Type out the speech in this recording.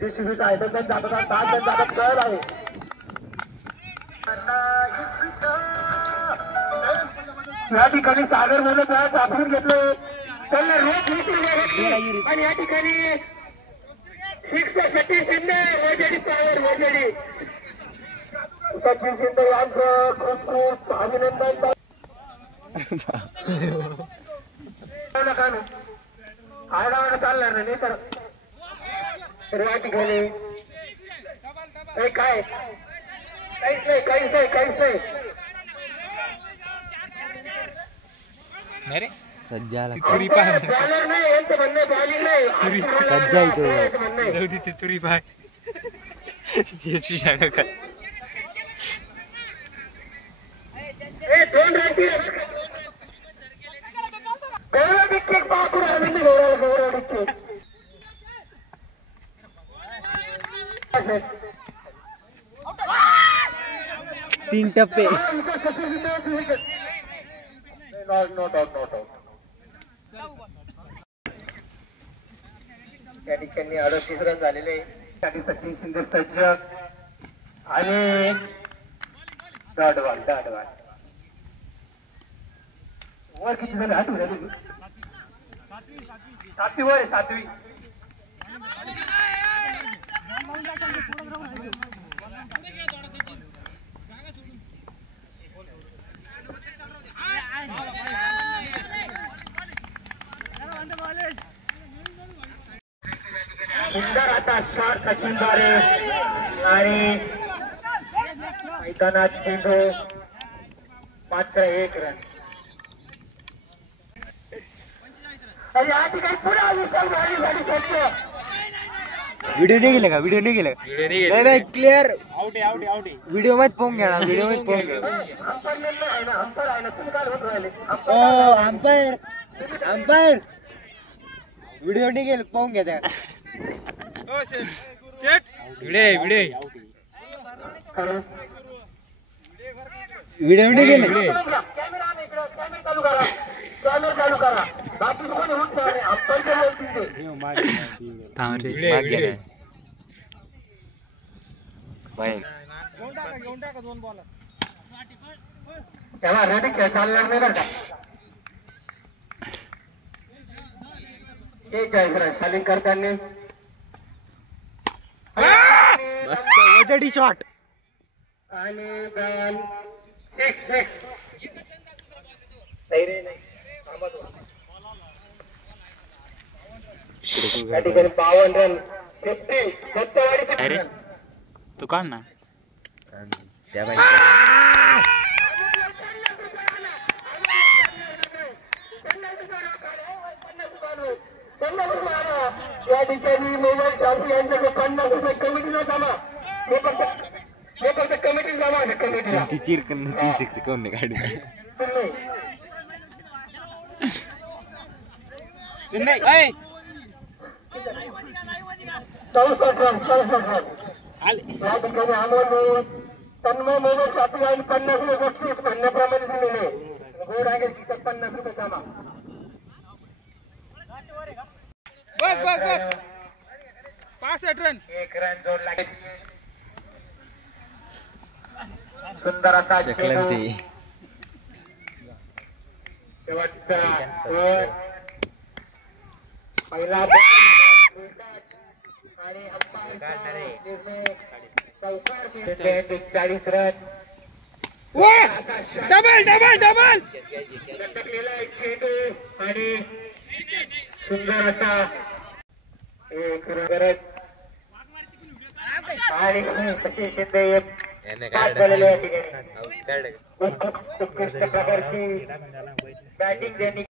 जेसीबीचा आहे तर जातात तास जातात कळ आहे. या ठिकाणी सागर म्हणून सापडून घेतलं त्यांना रोज आणि या ठिकाणी शिक्षक शिंदे वजेडी पावर वजेडी सचिन शिंदे यांचं खूप खूप अभिनंदन. आरडाओरडा चालणार नाही तर या ठिकाणी काय काहीच नाही सज्जाला बॉलर नाही यांचं म्हणणं बॉलिंग नाही सज्जा इथं तुरी पाय याची शाळा काय 2 रन गौरव विकेट पाहून आनंद गौरव विकेट 3 टप्पे या ठिकाणी 38 रन झालेले आहे. सचिन शिंदे सज्ज आणि दाडवाल वर किती झाले आठवू झाली 7वी वर 7वी सुंदर आता शॉट सचिनद्वारे आणि मैदानात चेंडू मात्र 1 रन. या ठिकाणी पुन्हा विशाल भारी खेळतो. व्हिडिओ नाही गेले का नाही क्लिअर व्हिडिओ मध्ये पाहून घ्या अंपायर व्हिडिओ नाही गेले पाहून घ्या त्या व्हिडिओ नाही गेले चालू करा बाकी कोणी होत नाही तेव्हा रेडी खेळ चालणार नाही बरं का. 41 रन शालिंग करताना वजडी शॉट आणि बॉल 6 या ठिकाणी 52 रन 50 तू काढ ना या ठिकाणी मोबाईल शास्त्री यांच्याकडे 50 रुपये कमिटीला जमा हे फक्त कमिटी जमा आहे कमिटीला ती चिरकन 3 कोण नाही काढली 64 रन या ठिकाणी अमोल तन्मय मोबाईल शास्त्री यांनी 50 रुपये बक्षीस म्हणण्याप्रमाणे दिलेले गोड आहे 50 रुपये जमा. बस 65 रन 1 रन जोड लागेल. सुंदर असा चेंडू शेवटचा पहिला आणि 40 रन डबल लटकलेला एक चेंडू आणि सुंदर असा 1 रन आणि सचिन शिंदे पास झालेले या ठिकाणी उत्कृष्ट प्रकारची बॅटिंग त्यांनी